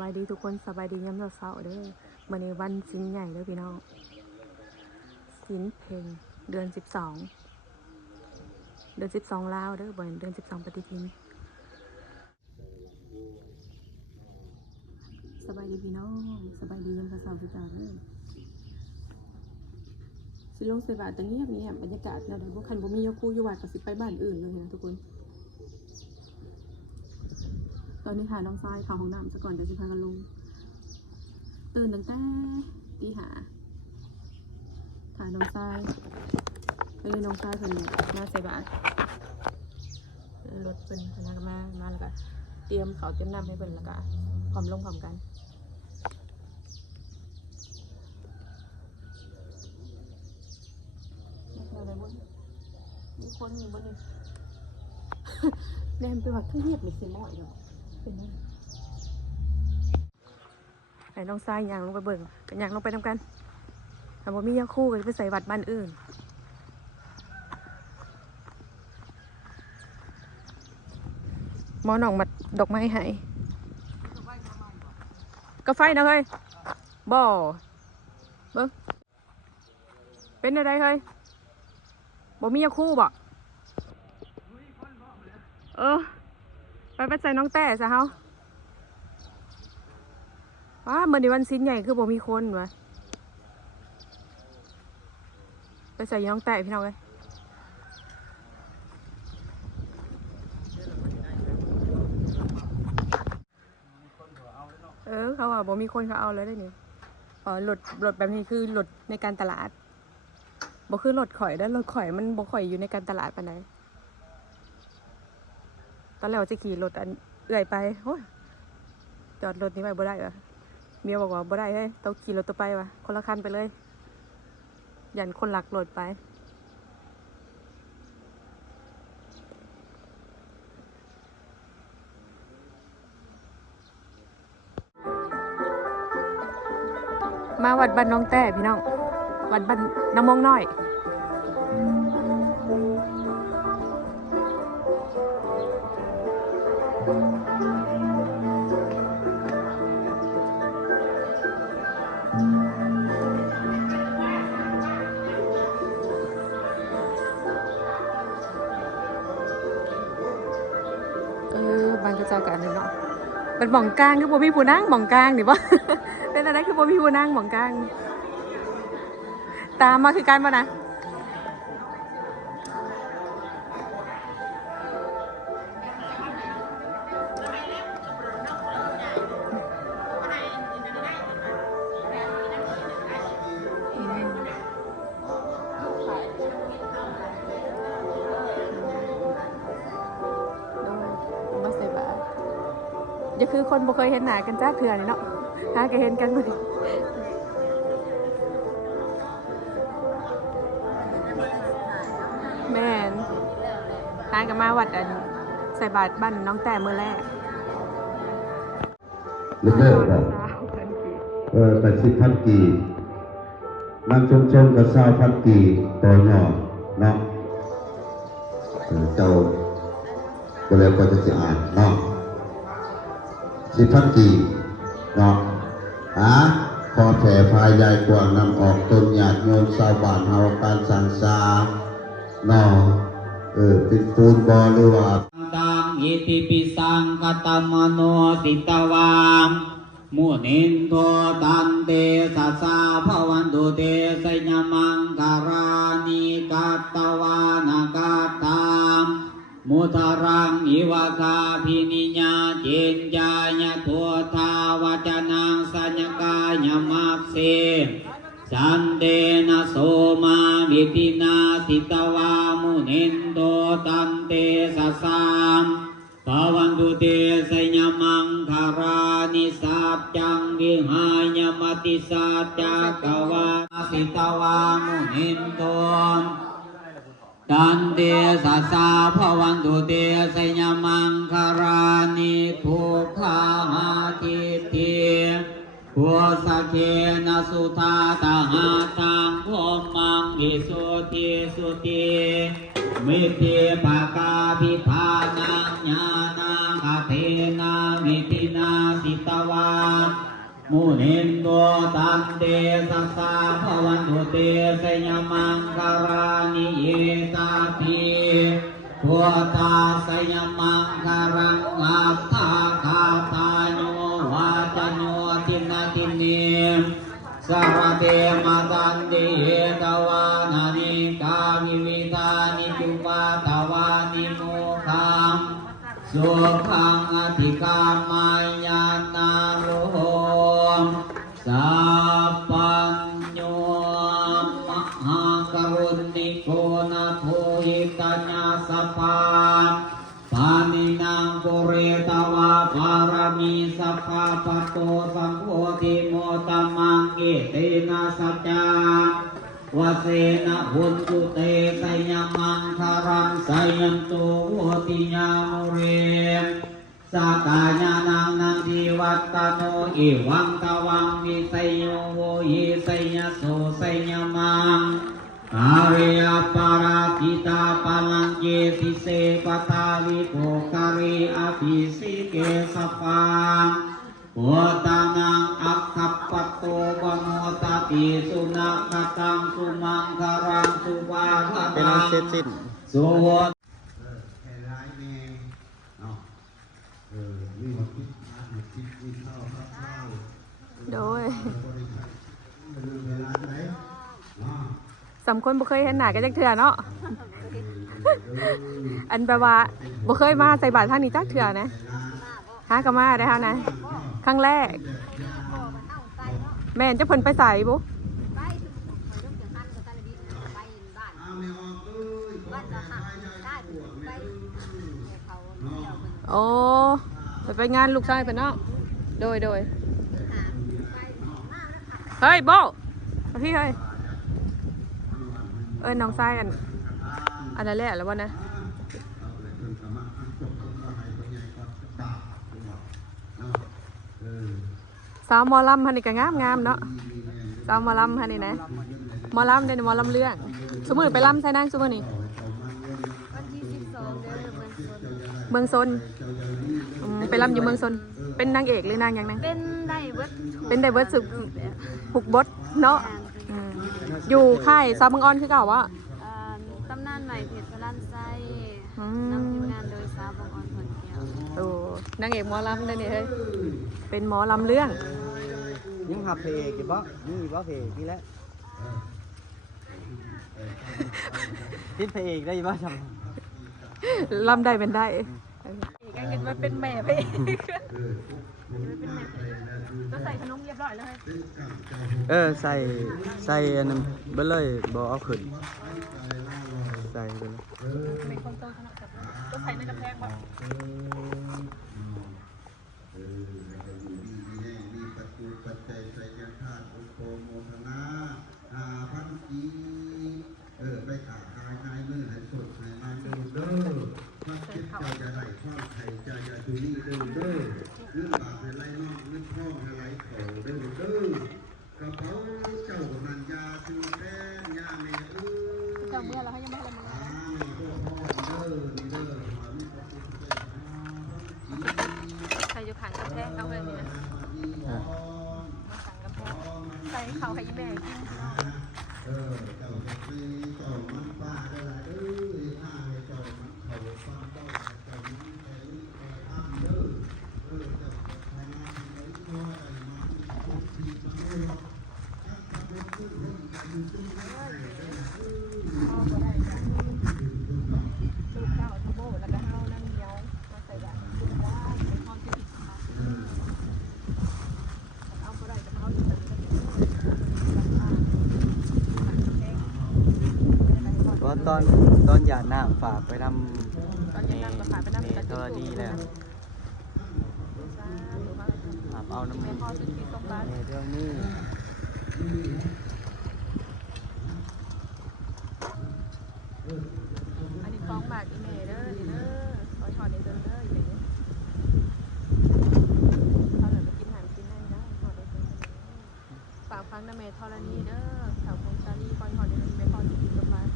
บายดีทุกคนสบายดีย้ำเช้าเด้อวันนี้วันศีลใหญ่เด้อพี่น้องศีลเพ็ญเดือน12ลาวเด้อบ่เดือน12ปฏิทินสบายดีพี่น้องสบายดีย้ำเช้าสุดยอดเด้อสิลงใส่บาตรตรงนี้มีบรรยากาศนะเดี๋ยวพวกคันบ่มียาคูอยู่วัดก็สิไปบ้านอื่นเลยนะทุกคนตอนนี้ถ่ายน้องทรายเข้าห้องน้ำซะก่อนเดี๋ยวจะพากันลงตื่นตั้งแต่ตี 5ถ่ายน้องทรายไปเลยน้องทรายเพิ่นมาใส่บาตรรถเพิ่นคณะก็มาแล้วก็เตรียมข้าวเตรียมน้ำให้เพิ่นแล้วก็พร้อมลงพร้อมกันอะไรบ้างมีคนอยู่บนนี้ แนมไปว่าเครื่องเงียบมีเสียงหน่อยเนาะเป็นไงไอ้น้องทรายยางลงไปเบิ่งกันยางลงไปทำกันถ้าบ่มียาคู่ก็จะไปใส่วัดบ้านอื่นหมอหนองมัดดอกไม้ให้ก็ไฟนะเฮ้ยบ่เบิ่งเป็นอะไรเฮ้ยบ่มียาคู่บ่ไปใส่น้องแต่ซะเฮาว้าเมื่อในวันสิ้นใหญ่คือบ่มีคนวะไปใส่น้องแต่พี่น้องเลยเขาว่าบ่มีคนเขาเอาเลยได้นี่รถแบบนี้คือรถในการตลาดบ่คือรถข่อยได้รถข่อยมันบ่ข่อยอยู่ในการตลาดปานใดตอนแรกจะขี่รถอันเอื่อยไปโอ้ยจอดรถนี้ไปบ่ได้วะเมียบอกว่าบ่ได้เฮ้ยต้องขี่รถตัวไปวะคนละคันไปเลยยันคนหลักรถไปมาวัดบ้านน้องแต่พี่น้องวัดบ้านน้ำมองน้อยบ้านกระเจ้ากันเลยเนาะเป็นหม่องกลางคือบ่มีผู้นั่งหม่องกลางนี่บ่ เป็นอะไรคือบ่มีผู้นั่งหม่องกลางตามมาคือการบ่นะอย่าคือคนบ่เคยเห็นหน้ากันจ้าเถื่อนเนาะหาก็เห็นกันบ่ดิแม่นหากันมาวัดอันใส่บาตรบ้านน้องแต่มื้อแรกเลิกแบบ80,000 กีนางชมกับ20,000 กีต่อหน่อเนาะเจ้าก็แล้วก็จะอ่านเนาะ10,000 กีเนาะขอแผ่พายใหญ่กว่านำออกตนหยาดโยมชาวบ้านเฮาการสังสาเนาะเป็นปูนบ่หรือว่าตังอิติปิสังกตมโนสิตวังมุนินโทตันเตสัสสะภวันตุเตสยมังการานิกัตตวานากัตตังมุทารังอิวะคาภินิญาเจนจายะโทธาวจนังสัญญกายมัสเสสันเดนะโสมาวิตินาสิตวามุนินโตตันเตสัสสะภวันตุเตสยมังคารานิสัจจังวิหายมติสัจจักวาสิตวามุนินโตตันเตสัสสะภวันตุเตสยมังคารานิทุกขาหาทิฏฐิโวสเกนะสุธาตาหาตังโภมังวิสุทธิสุติมิติภากาภิธานังญาณังอเทนามิตินาสิตวา มุนินโตตันเตสัสสะภวันตุเตสยมังคารานิเยตาปิพุทธาสยมังคารังอัตถาคาตาโนวาจโนทินาทิเนสารเตมาตันติเยตวานานิกาวิวิธานิจุปาตวานิโมขังสุขังอธิกามายานาโลสัพพัญโยมหากรุณิโกนาโพหิตัญญาสัพพาปานินางปุเรตวาปารมีสัพพะปะโตสังโฆติโมตมังกิตินาสัจจาวเสนะหุนตุเตสยมังคารังสยันโตโหติยามุเรสากายานังนังทิวัตตโนอิวังตวังวิไสโยโวหิไสยโสไสยมังอาริยปาราคิตาปาลังเยติเสปทาวิโภคาริอภิสิเกสปังโหตังังอัคคัปปะโตปโมตติสุนัขตังสุมังคารังสุภาคตังสุโห แค่ร้ายแน่เนาะมีหมดคิดอาหมดคิดมีข้าวข้าว โดย บริษัทเวลาไหนเนาะ สำคนบ่เคยเห็นหน้ากันจักเทื่อเนาะ อันแปลว่าบ่เคยมาใส่บาตรทางนี้จักเทื่อนะหาก็มาได้เฮานะครั้งแรก แม่นจะเพิ่นไปใส่บ่ โอ้ไปงานลูกชายเพิ่นเนาะโดยเฮ้ยโบมาพี่เฮ้ยน้องชายอันนั้นแหละแล้ววะนะสาวหมอลำฮันนี่ก็งามเนาะสาวหมอลำฮันนี่นะหมอลำเด่นหมอลำเรื่องสมมุติไปลำใส่นางสมมุตินี่ วันที่12เดือนเมืองชน เมืองซนไปลำอยู่เมืองซนเป็นนางเอกหรือนางอย่างนั้น เป็นได้เบิด เป็นไดเวิร์สผูกบดเนาะอยู่ค่ายซาวบังออนคือเก่าวะ ตำนานใหม่เพชรพลันไซ อื นำ ม ทีมงานโดยสาวบางออนผลแก้ว โอ้นางเอกหมอลำเลยนี่เฮ้ยเป็นหมอลำเรื่อง ยังหับเพลงกี่บ่นี่บ่เพลงนี่แหละติดเพลงได้บ่จำ ลำได้เป็นได้กันเงินมาเป็นแม่ไปก็ใส่ขนมเรียบร้อยแล้วใส่อันนั้นเบ่เลยบ่เอาขึ้นใส่ไปเลย เป็นคนโตขนาดก็ใส่ในกระแพงบ่ มีปัจจุปัจจัยใส่ยาธาตุอุปโภโมทนาพันกีไปขาดกายนายมือให้สดให้มาดูเด้อพัดคิดเจ้าจะได้ข้อไข่เจ้าจะดูนี่เด้อเลื่อนบาปให้ไล่นอกเลื่อนท้องให้ไล่เข่าเด้อกระเป๋าเจ้านันยาถึงแท้ยาเมเจ้าเมื่อเราให้ยังไม่ละมึง ใครอยู่ขางกระแพงเขาเลยนี่นะมาสั่งกระแพงใส่เขาให้แม่กิน เจ้าจะไปต่อมันป้าได้ละถ้าให้เจ้ามันเขาฟังเจ้าเจ้ามันไปทำเจ้าจะทำงานไปช่วยมันทุกทีมันไม่หรอกถ้าทำเป็นผู้ร่วมกันซึ่งได้ลูกเจ้าทโบแล้วก็เฮานั่งเดียวมาใส่แบบลูกได้เป็นข้อที่ผิดค่ะเอาไปได้จะเอาอยู่ว่าตอนหยาดน้ำฝากไปทำ ตอนนี้นั่งก็ขายไปนั่ง เทอดีแล้วเอาน้ำ แม่พ่อสุดที่ตรงบ้าน เรื่องนี้ อันนี้ฟ้องบาทอีเมลเด้อนี่เด้อขอถอนในเด้ออยู่นี่เขาเลยไปกินอาหารกินนั่นได้ถอนในเด้อฝากฟังนะเมทอรณีเด้อแถวพงชาลีคอยถอนในเด้อไม่พอสุดที่ตรงบ้าน